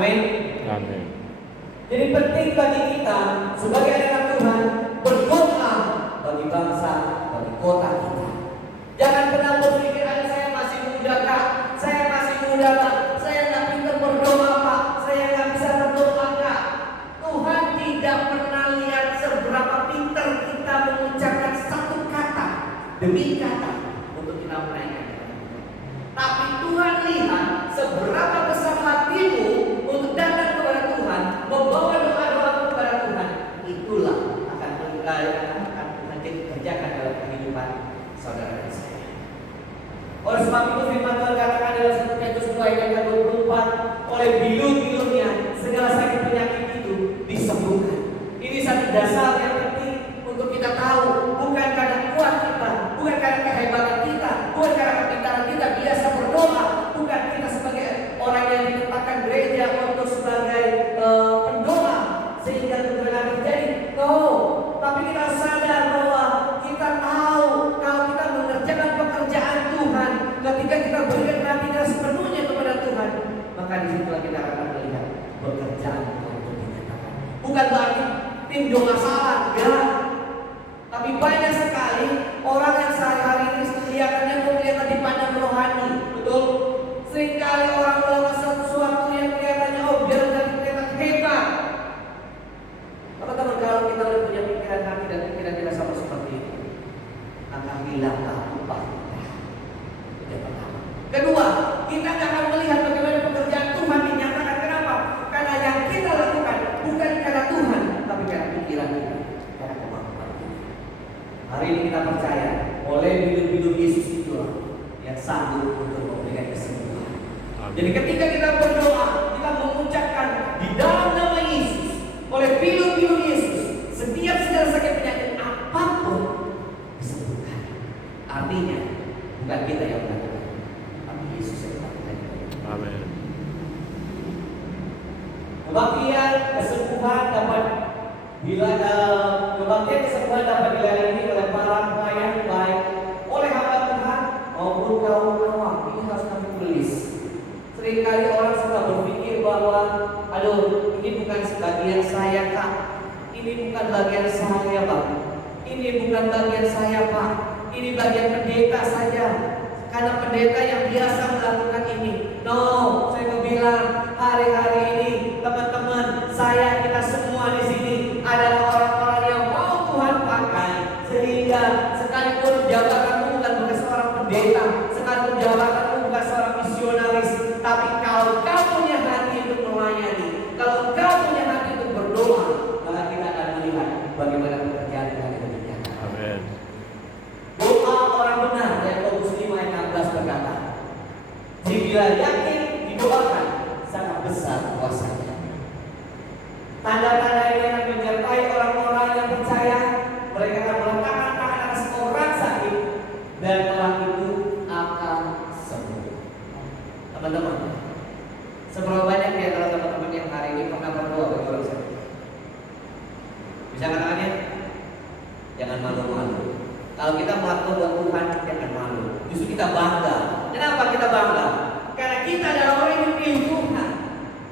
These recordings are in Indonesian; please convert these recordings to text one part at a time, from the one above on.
Amin. Amin. Jadi penting bagi kita sebagai anak Tuhan berdoa bagi bangsa, bagi kota kita. Jangan pernah berpikir, saya masih muda kak, saya masih muda kak, saya nggak pintar berdoa pak, saya nggak bisa berdoa kak. Tuhan tidak pernah lihat seberapa pintar kita mengucapkan satu kata demi kata untuk kita menaikkan. Tapi Tuhan lihat seberapa besar hatimu untuk datang kepada Tuhan, membawa doa-doa kepada Tuhan. Itulah akan Tuhan kerjakan dalam kehidupan saudara dan saya. Oleh sebab itu firman Tuhan katakan dalam 1 Petrus 2 ayat 24, oleh bilur-bilurnya segala sakit penyakit itu disembuhkan. Ini satu dasar yang penting untuk kita tahu, bukan karena kuat kita, bukan karena kehebatan kita, bukan karena kepintaran kita biasa berdoa, bukan kita sebagai orang yang ditetapkan gereja untuk sebagai pendoa sehingga kebenaran terjadi. Tapi kita sadar bahwa kita tahu kalau kita mengerjakan pekerjaan Tuhan, ketika kita berikan hati kita sepenuhnya kepada Tuhan, maka disitulah kita akan melihat pekerjaan Tuhan itu dinyatakan. Bukan berarti tim doa salah, enggak. Tapi banyak sekali orang yang sehari-hari ini kelihatannya kelihatan dipandang rohani, betul? Seringkali orang melakukan sesuatu yang kelihatannya biar kelihatan hebat. Teman-teman, kalau kita udah punya pikiran hati dan pikiran kita sama seperti itu, maka hilanglah upah kita. Yang pertama. Kedua, kita tidak akan melihat bagaimana pekerjaan Tuhan dinyatakan. Kenapa? Karena yang kita lakukan bukan karena Tuhan, tapi karena pikiran kita, karena kemampuan kita. Hari ini kita percaya oleh bilur-bilur Yesus itulah yang sanggup untuk memberikan kesembuhan. Jadi ketika kita berdoa, kita mengucapkan di dalam nama Yesus, oleh bilur-bilur Yesus, setiap segala sakit penyakit apapun disembuhkan. Artinya bukan kita yang melakukan, tapi Yesus yang melakukan. Amin. Kebaktian kesembuhan dapat dilayani oleh para pelayan baik oleh hamba Tuhan maupun kaum awam. Ini harus kami tulis. Seringkali orang suka berpikir bahwa, aduh, ini bukan sebagian saya kak, ini bukan bagian saya bang, ini bukan bagian saya pak, ini bagian pendeta saja. Karena pendeta yang biasa melakukan ini. No, saya mau bilang hari-hari ini teman-teman, kita semua di sini adalah orang-orang yang mau Tuhan pakai, sehingga sekalipun jabatanmu bukan seorang pendeta, sekalipun jabatanmu bukan seorang misionaris, tapi kalau kau punya hati untuk melayani, kalau kau punya hati untuk berdoa, maka kita akan melihat bagaimana pekerjaan Tuhan itu dinyatakan. Amin. Doa orang benar, Yakobus 5 ayat 16 berkata, jika yakin didoakan, sangat besar kuasanya. Tanda-tanda ini akan menyertai orang-orang yang percaya. Mereka akan meletakkan tangan atas orang sakit dan orang itu akan sembuh. Teman-teman, seberapa banyak di antara teman-teman yang hari ini pernah berdoa bagi orang sakit? Bisa katakannya? Jangan malu-malu. Kalau kita melakukan buat Tuhan, jangan malu. Justru kita bangga. Kenapa kita bangga? Karena kita adalah orang yang dipilih Tuhan.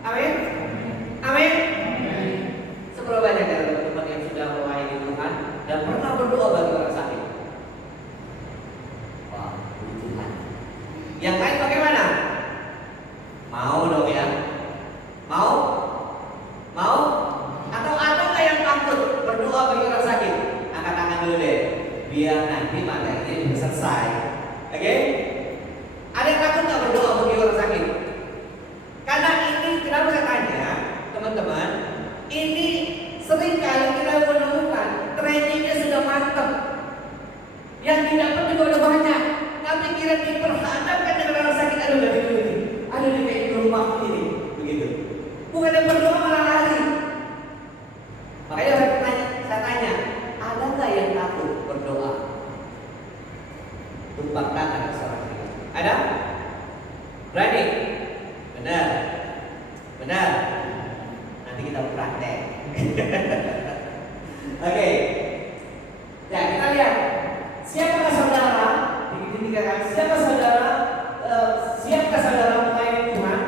Amin. Amin. Seberapa banyak dari teman-teman yang sudah melayani Tuhan dan pernah berdoa bagi orang sakit? Wah, puji Tuhan. Yang lain bagaimana? Mau dong ya? Mau? Mau? Atau ada nggak yang takut berdoa bagi orang sakit? Angkat tangan dulu deh, biar nanti materi ini selesai. Oke? Ada yang takut nggak berdoa bagi orang sakit? Karena ini, kenapa saya tanya, teman-teman? Ini seringkali kita menemukan trainingnya sudah mantap, yang didapat juga udah banyak, tapi kira diperhadapkan dengan orang sakit, aduh dari dulu nih, aduh ini kayak di rumah ini, begitu. Bukan yang berdoa malah lari. Makanya saya tanya, ada nggak yang takut berdoa? Tumpang tangan seorang sakit. Ada? Berani? Benar. Benar. Nanti kita praktek. Oke. Ya, kita lihat. Siapakah saudara? Siapa saudara? Siapkah saudara melayani Tuhan?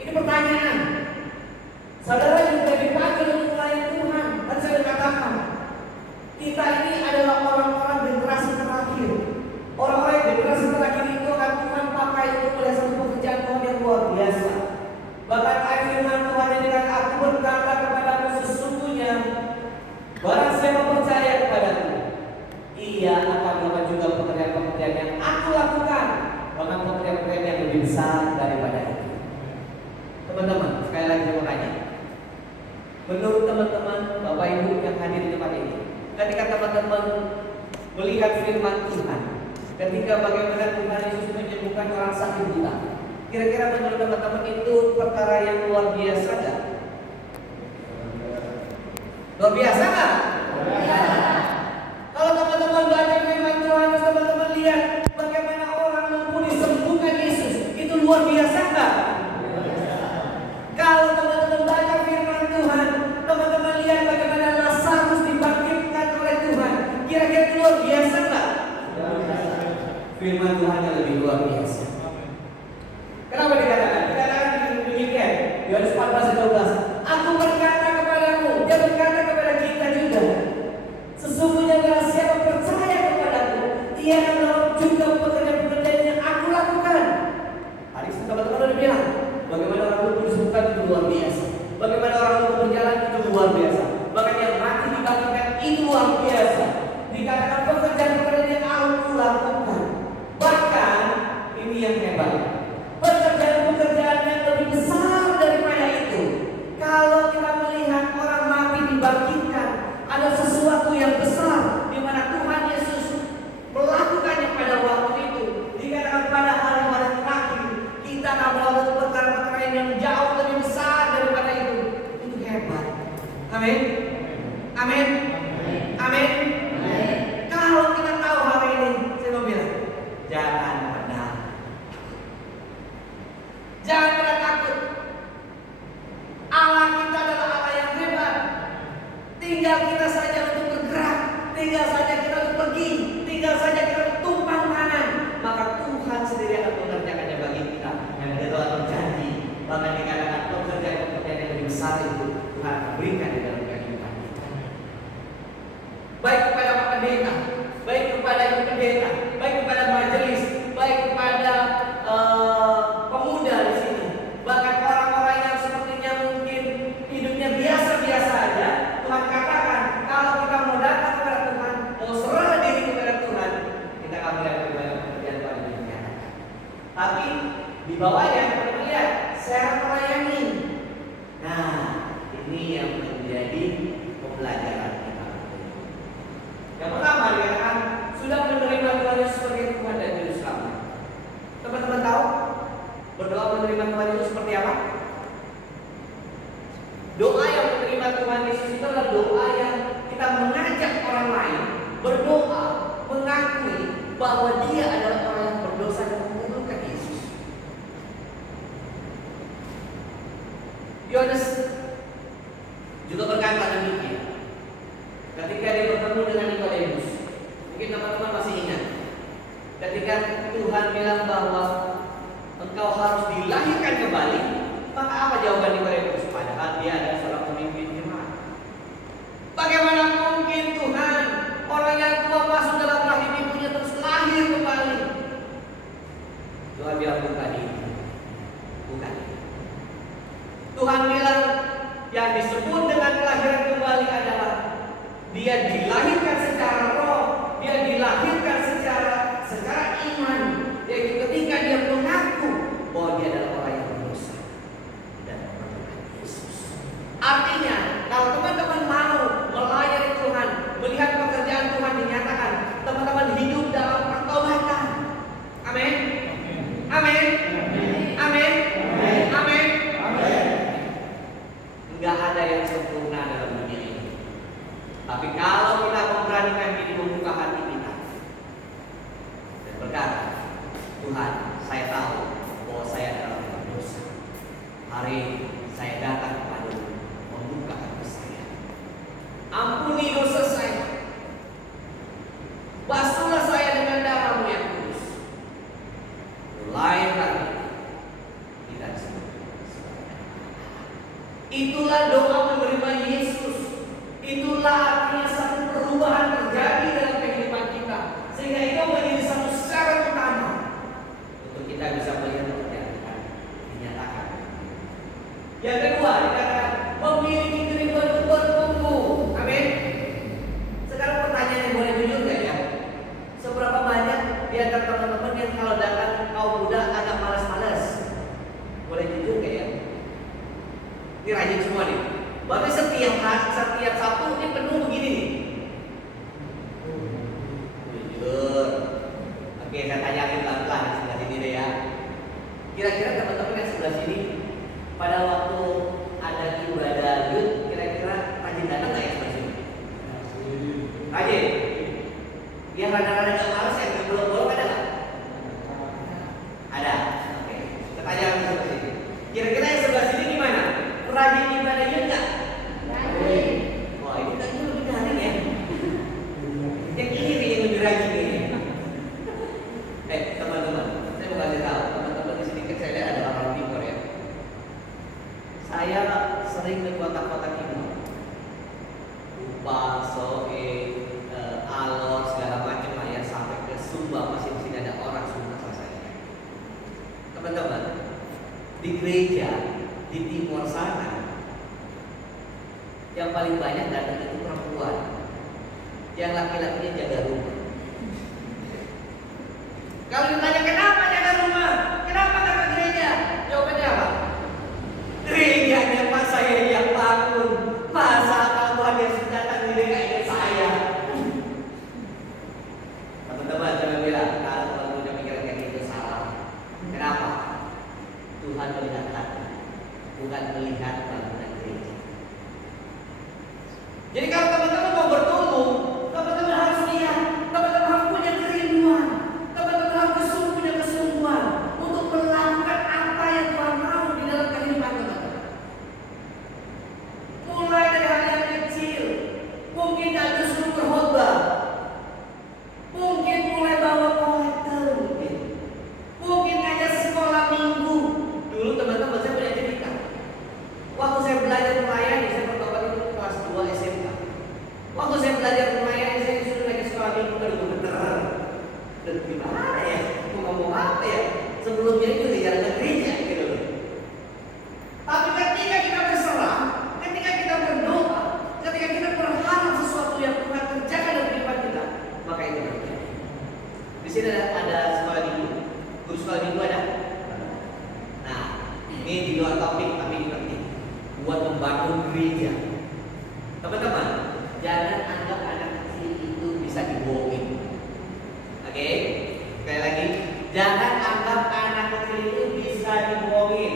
Ini pertanyaan. Saudara juga dipanggil untuk melayani Tuhan. Dan saya katakan, kita ini adalah orang-orang generasi terakhir. Orang-orang yang generasi terakhir itu akan Tuhan pakai untuk melihat satu pekerjaan Tuhan yang luar biasa. Bahkan ayat firman Tuhan ini dengan aku berkata kepadamu sesungguhnya barang siapa percaya kepadaku, ia akan melakukan juga pekerjaan-pekerjaan yang aku lakukan, bahkan pekerjaan-pekerjaan yang lebih besar daripada itu. Teman-teman, sekali lagi saya mau tanya, menurut teman-teman, Bapak Ibu yang hadir di tempat ini, ketika teman-teman melihat firman Tuhan, ketika bagaimana Tuhan Yesus menyembuhkan orang sakit buta, kira-kira menurut teman-teman itu perkara yang luar biasa nggak? Luar biasa nggak? Kalau teman-teman baca firman Tuhan, terus teman-teman lihat bagaimana orang lumpuh disembuhkan Yesus, itu luar biasa nggak? Kalau teman-teman baca firman Tuhan, teman-teman lihat bagaimana Lazarus dibangkitkan oleh Tuhan, kira-kira itu luar biasa nggak? Firman Tuhan yang lebih luar biasa. Kenapa dikatakan? Dikatakan demikian. Yohanes 14:12. Aku berkata kepadamu, dia berkata kepada kita juga, sesungguhnya barang siapa percaya kepadaku, ia akan melakukan juga pekerjaan-pekerjaan yang aku lakukan. Tadi teman-teman sudah bilang, bagaimana orang lumpuh disembuhkan itu luar biasa. Bagaimana orang lumpuh berjalan itu luar biasa. Bahkan yang mati dibangkitkan itu luar biasa. Dikatakan pekerjaan-pekerjaan yang aku lakukan. Bahkan ini yang hebat, pekerjaan-pekerjaan yang lebih besar daripada itu. Kalau kita melihat orang mati dibangkitkan, ada sesuatu yang besar di mana Tuhan Yesus melakukannya pada waktu itu. Dikatakan pada hari-hari terakhir kita akan melakukan perkara-perkara yang jauh lebih besar daripada itu. Itu hebat. Amin. Amin. Amin. Kalau kita tahu hari ini, saya mau bilang, jangan pernah takut. Allah kita adalah Allah yang hebat. Tinggal kita saja untuk bergerak, tinggal saja kita untuk pergi, tinggal saja kita untuk tumpang tangan, maka Tuhan sendiri akan mengerjakannya bagi kita. Yang kita telah berjanji, bahkan dikatakan pekerjaan-pekerjaan yang lebih besar itu Tuhan akan berikan di dalam kehidupan kita. Baik kepada Pak Pendeta, baik kepada Ibu Pendeta, baik kepada majelis, baik kepada pemuda di sini, bahkan orang-orang yang sepertinya mungkin hidupnya biasa-biasa aja, Tuhan katakan kalau kita mau datang kepada Tuhan, mau serah diri kepada Tuhan, kita akan melihat bagaimana pekerjaan Tuhan itu dinyatakan. Tapi di bawahnya kita melihat syarat melayani. Nah, ini yang menjadi pembelajaran kita. Yang pertama dikatakan sudah menerima Tuhan Yesus sebagai Tuhan dan Juru Selamat. Teman-teman tahu berdoa menerima Tuhan Yesus seperti apa? Doa yang menerima Tuhan Yesus itu adalah doa yang kita mengajak orang lain berdoa, mengakui bahwa dia adalah orang yang berdosa dan memerlukan Yesus. Yohanes juga berkata demikian ketika dia bertemu dengan Nikodemus. Mungkin teman-teman masih ingat ketika Tuhan bilang bahwa engkau harus dilahirkan kembali, maka apa jawaban Nikodemus? Padahal dia adalah seorang pemimpin jemaat. Bagaimana mungkin Tuhan, orang yang tua masuk dalam rahim ibunya terus lahir kembali? Tuhan bilang bukan itu. Bukan. Tuhan bilang yang disebut dengan kelahiran kembali adalah dia dilahirkan secara roh, dia dilahirkan secara iman, yaitu ketika dia mengaku bahwa dia adalah orang yang berdosa dan memerlukan Yesus. Artinya, kalau teman-teman mau melayani Tuhan, melihat pekerjaan Tuhan dinyatakan, teman-teman hidup dalam pertobatan. Amin. Amin. Amin. Amin. Enggak ada yang sempurna dalam dunia ini. Tapi kalau kita memberanikan diri membuka hati kita dan berkata, Tuhan, saya tahu bahwa saya adalah orang berdosa. Hari ini saya datang kepadamu membuka hati saya. Ampuni dosa saya. Basuhlah saya dengan darah-Mu yang kudus. Lain kali kita disebut sebagai anak. Itu Itulah doa menerima Yesus. Itulah artinya satu perubahan terjadi dalam kehidupan kita, sehingga itu menjadi satu syarat utama untuk kita bisa melihat pekerjaan dinyatakan. Yang kedua dikatakan memiliki kerinduan untuk bertumbuh. Amin. Sekarang pertanyaannya, boleh jujur nggak ya? Seberapa banyak di antara teman-teman yang kalau datang kaum muda agak malas-malas? Boleh jujur nggak ya? Ini rajin semua nih. Berarti setiap Sabtu ini penuh begini nih. Jujur. Oke, saya tanyain pelan-pelan yang sebelah sini deh ya. Kira-kira teman-teman yang sebelah sini pada waktu ada ibadah Yud, kira-kira rajin datang nggak ya sebelah sini? Rajin. Yang rada-rada nggak malas yang bolong-bolong ada nggak? Ada. Oke. Pertanyaan yang sebelah sini. Kira-kira yang sebelah sini gimana? Rajin ibadah Yud nggak? Rajin. Wah, ini kayaknya lebih garing ya. Yang ini kayaknya lebih rajin nih. Teman-teman, saya mau kasih tahu teman-teman di sini kan saya lihat ada orang timur ya. Saya sering ke kota-kota timur, Kupang, Soe, Alor, segala macam lah ya, sampai ke Sumba, masih di sini ada orang Sumba rasanya. Teman-teman, di gereja di timur sana yang paling banyak datang itu perempuan, yang laki-lakinya jaga rumah. Kalau ditanya kenapa jaga rumah, kenapa nggak ke gereja, jawabannya apa? Gerejanya Pak saya yang bangun, masa kalau Tuhan Yesus datang di gereja ini saya. Teman-teman, saya bilang kalau Tuhan punya pikiran kayak gitu salah. Kenapa? Tuhan melihat hati, bukan melihat bangunan gereja. Jadi kalau teman-teman mau bertumbuh, teman-teman harus lihat, teman-teman harus punya kerinduan, teman-teman harus punya kesungguhan untuk melakukan apa yang Tuhan mau di dalam kehidupan teman-teman. Mulai dari hal yang kecil, mungkin ada suruh berkhotbah, mungkin mulai bawa kolektor, mungkin aja sekolah minggu. Dulu teman-teman saya punya cerita. Waktu saya belajar melayani, saya pertama itu kelas 2 SMK. Waktu saya belajar melayani, saya disuruh lagi sekolah minggu ke dokter. Dan gimana ya? Mau ngomong apa ya? Sebelumnya itu di jalan gereja gitu loh. Tapi ketika kita berserah, ketika kita berdoa, ketika kita berharap sesuatu yang Tuhan kerjakan dalam kehidupan kita, maka itu terjadi. Di sini ada sekolah minggu. Guru sekolah minggu ada. Nah, ini di luar topik tapi ini penting buat membangun gereja. Teman-teman, jangan anggap anak kecil itu bisa dibohongin. Oke? Sekali lagi, jangan anggap anak kecil itu bisa dibohongin.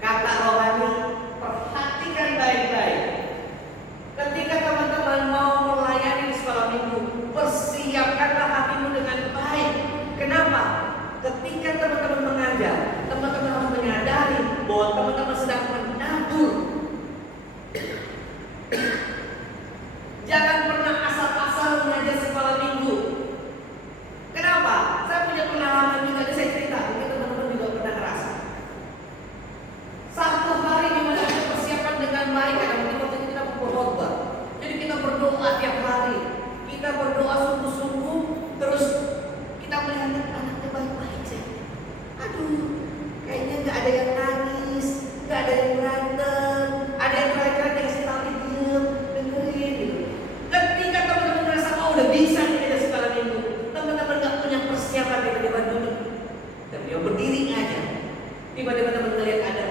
Kata rohani, perhatikan baik-baik. Ketika teman-teman mau melayani di sekolah minggu, persiapkanlah hatimu dengan baik. Kenapa? Ketika teman-teman mengajar, teman-teman harus menyadari bahwa teman-teman sedang menabur. Jangan pernah asal-asal mengajar sekolah minggu. Kenapa? Saya punya pengalaman juga, saya cerita, mungkin teman-teman juga pernah ngerasa. Satu hari di mana kita persiapkan dengan baik, karena mungkin waktu itu kita berkhotbah. Jadi kita berdoa tiap hari, kita berdoa sungguh-sungguh, terus kita melihat anaknya baik-baik saja. Aduh, kayaknya nggak ada yang nangis, nggak ada yang berantem, ada yang terakhir yang kasih tahu diam, dengerin gitu. Ketika teman-teman merasa udah bisa nih ada sekolah minggu, teman-teman nggak punya persiapan, tiba-tiba duduk dan dia berdiri aja, tiba-tiba teman-teman melihat ada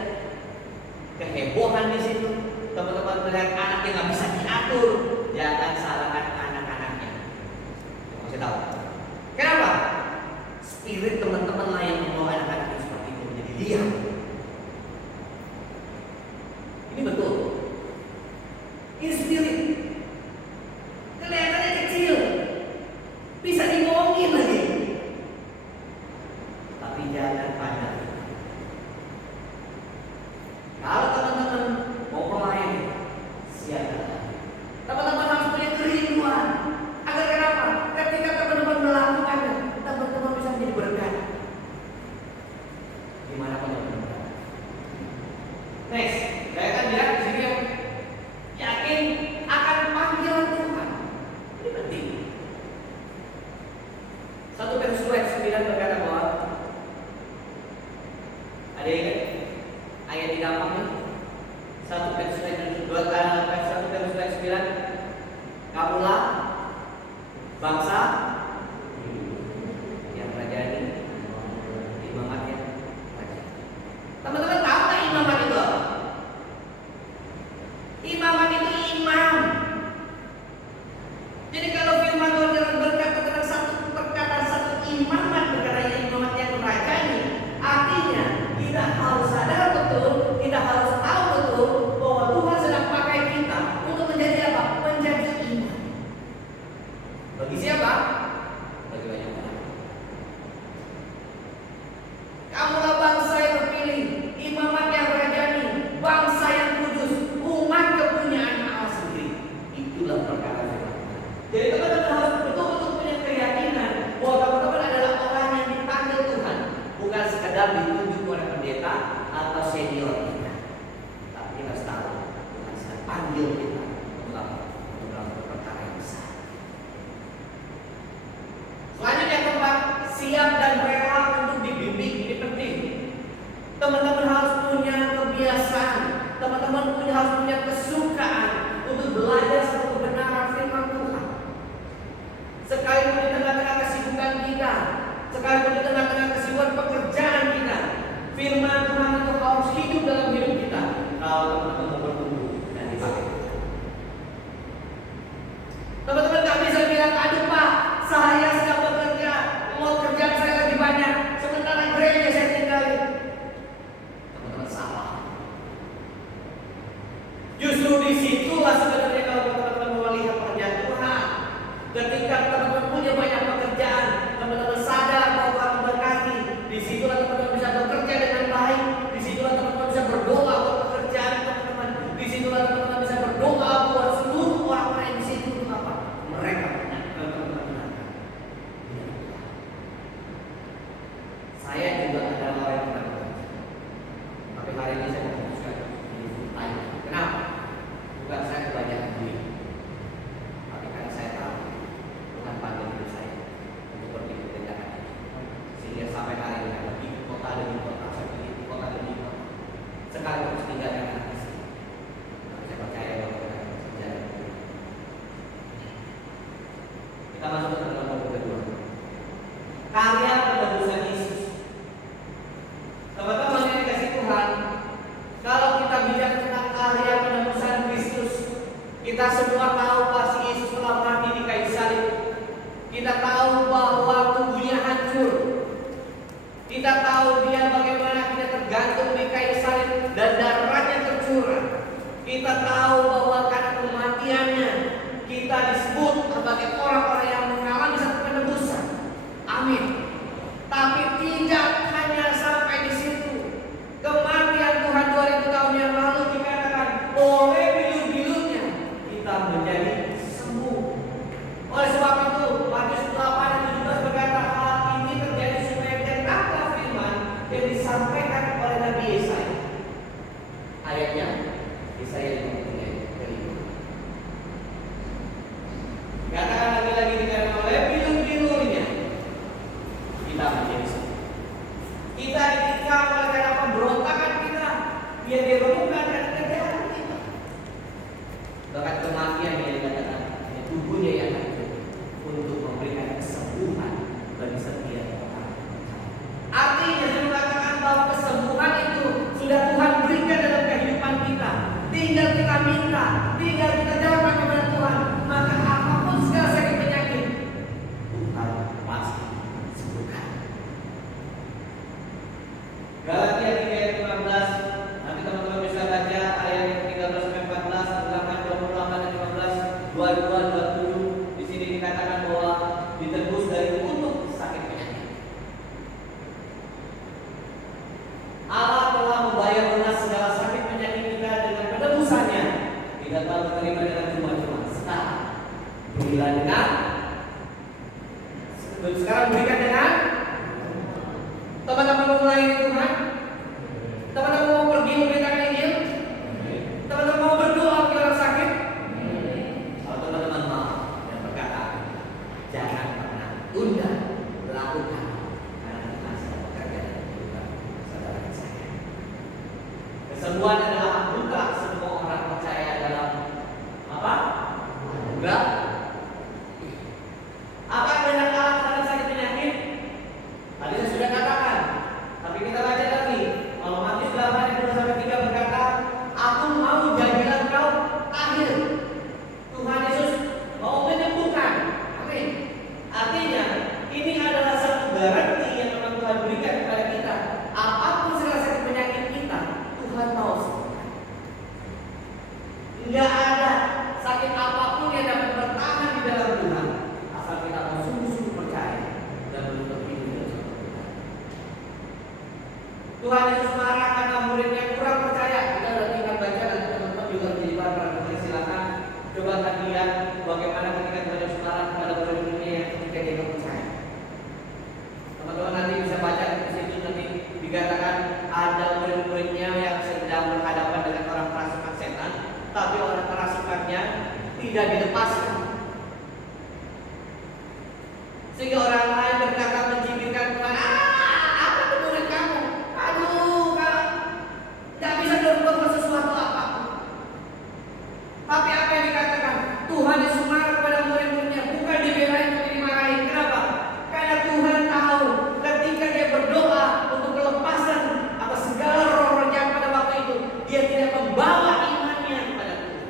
kehebohan di situ, teman-teman melihat anak yang nggak bisa diatur, jangan salahkan anak-anaknya. Masih tahu? Kenapa? Spirit teman-teman lah yang membawa anak-anak seperti itu menjadi liar. Ini betul. Ini spirit. Kelihatannya kecil, bisa dibohongin lagi. Tapi jangan pandang. Kalau teman-teman mau melayani, siapkan. Teman-teman harus punya kerinduan. Agar kenapa? Ketika teman-teman melakukannya, teman-teman bisa menjadi berkat. Gimana pun yang berkat. Next. Imaman itu imam. Jadi kalau firman Tuhan berkata tentang satu perkataan satu imamat, perkara yang imamat yang merajani, artinya kita harus sadar betul, kita harus tahu betul bahwa Tuhan sedang pakai kita untuk menjadi apa? Menjadi imam. Bagi siapa? Bagi banyak orang. Kamulah bangsa yang terpilih, imamat yang merajani, bangsa yang kudus, umat kepunyaan Allah sendiri. Itulah perkara firman. Jadi teman-teman harus betul-betul punya keyakinan bahwa teman-teman adalah orang yang dipanggil Tuhan, bukan sekedar ditunjuk oleh pendeta atau senior kita. Tapi kita harus tahu Tuhan sedang panggil kita untuk apa? Untuk melakukan perkara yang besar. Selanjutnya yang keempat, siap dan rela untuk dibimbing. Ini penting. Teman-teman harus punya kebiasaan, teman-teman harus punya kesukaan untuk belajar satu kebenaran firman Tuhan. Sekalipun di tengah-tengah kesibukan kita, sekalipun di tengah-tengah kesibukan pekerjaan kita, firman Tuhan itu harus hidup dalam hidup kita. Kalau teman-teman mau bertumbuh dan dipakai. Teman-teman tak bisa bilang, aduh Pak, saya sedang bekerja, mau kerjaan saya lebih banyak, sementara gereja saya tinggalin. Teman-teman salah. Justru disitulah sebenarnya kalau teman-teman melihat pekerjaan Tuhan. Ketika teman-teman punya banyak pekerjaan, teman-teman sadar bahwa Tuhan memberkati. Disitulah teman-teman bisa bekerja dengan baik. Disitulah teman-teman bisa berdoa buat pekerjaan teman-teman. Disitulah teman-teman bisa berdoa buat seluruh orang-orang yang di situ untuk apa? Mereka punya teman-teman. Saya juga adalah orang yang pernah bekerja. Tapi hari ini saya memutuskan ini full time. Kenapa? Bukan saya kebanyakan duit, tapi karena saya tahu Tuhan panggil hidup saya untuk pergi ke tindakan ini. Sehingga sampai hari ini ada di kota demi kota, saya pergi di kota demi kota. Sekarang harus tinggalkan anak istri. Saya percaya bahwa Tuhan akan berjalan. Kita masuk ke dalam poin kedua. Karya penebusan Yesus. Teman-teman yang dikasih Tuhan, kalau kita bicara tentang karya penebusan Kristus, kita semua tahu pasti Yesus telah mati di kayu salib. Kita tahu bahwa tubuhnya hancur. Kita tahu dia bagaimana dia tergantung di kayu salib dan darahnya tercurah. Kita tahu bahwa karena kematiannya kita disebut sebagai orang-orang yang mengalami satu penebusan. Amin. Tapi tidak hanya sampai di situ. Kematian Tuhan 2000 tahun yang lalu dikatakan oleh bilu-bilunya kita menjadi sembuh. Oleh sebab itu Matius 8 dan 17 berkata hal ini terjadi supaya genaplah firman yang disampaikan oleh Nabi Yesaya. Ayatnya Yesaya 53. Katakan lagi-lagi dikatakan oleh bilu-bilunya kita menjadi sembuh. Kita ditikam oleh karena pemberontakan kita, dia diremukkan dari kejahatan kita. Bahkan kematian yang dikatakan tubuhnya yang hancur untuk memberikan kesembuhan bagi setiap orang. Artinya saya mengatakan bahwa kesembuhan itu sudah Tuhan berikan dalam kehidupan kita. Tinggal kita minta, tinggal kita datang kepada Tuhan. Maka apapun segala sakit penyakit Tuhan pasti sembuhkan. Galatia 3 ayat 15. Nanti teman-teman bisa baca ayat 13 sampai 14, 28 dan 15, 22, 27. Di sini dikatakan bahwa ditebus dari kutuk sakit penyakit. Allah telah membayar lunas segala sakit penyakit kita dengan penebusannya. Tidak tahu menerima dengan cuma-cuma. Berilah dengan sekarang berikan dengan teman-teman mau melayani Tuhan, teman-teman mau pergi memberitakan Injil, teman-teman mau berdoa bagi orang sakit. Kalau teman-teman mau dan berkata, jangan pernah tunda lakukan karena Tuhan sedang bekerja dan menyembuhkan saudara saya. Kesembuhan adalah anugerah semua orang percaya dalam apa? Anugerah. Apa yang Allah terhadap sakit penyakit? Nggak ada sakit apapun yang dapat bertahan di dalam Tuhan, asal kita mau sungguh-sungguh percaya dan menuntut hidup dalam Tuhan. Tuhan Yesus marah karena muridnya kurang percaya. Kita udah tinggal baca, nanti teman-teman juga jadi bahan. Silakan coba lihat bagaimana ketika Tuhan Yesus marah kepada murid-muridnya yang ketika dia tidak percaya. Teman-teman nanti bisa baca di situ, nanti dikatakan ada murid-muridnya yang sedang berhadapan dengan orang kerasukan setan, tapi orang kerasukannya tidak dilepaskan. Sehingga orang lain berkata menjibirkan Tuhan, apa itu murid kamu? Aduh, kalau nggak bisa berbuat sesuatu apapun. Tapi apa yang dikatakan? Tuhan Yesus marah kepada murid-muridnya, bukan dibelain tapi dimarahin. Kenapa? Karena Tuhan tahu ketika dia berdoa untuk kelepasan atas segala roh-roh jahat pada waktu itu, dia tidak membawa imannya kepada Tuhan,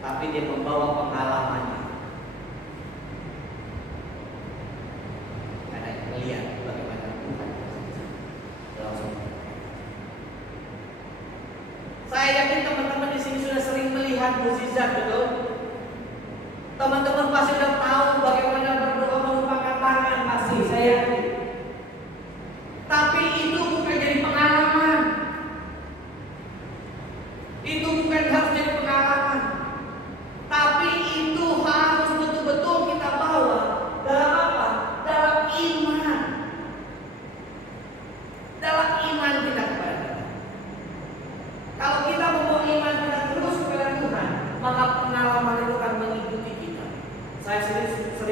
tapi dia membawa pengalamannya. Karena melihat bagaimana Tuhan langsung. Saya yakin teman-teman di sini sudah sering melihat mukjizat, betul? Teman-teman pasti sudah tahu bagaimana berdoa mengulurkan tangan, pasti. Saya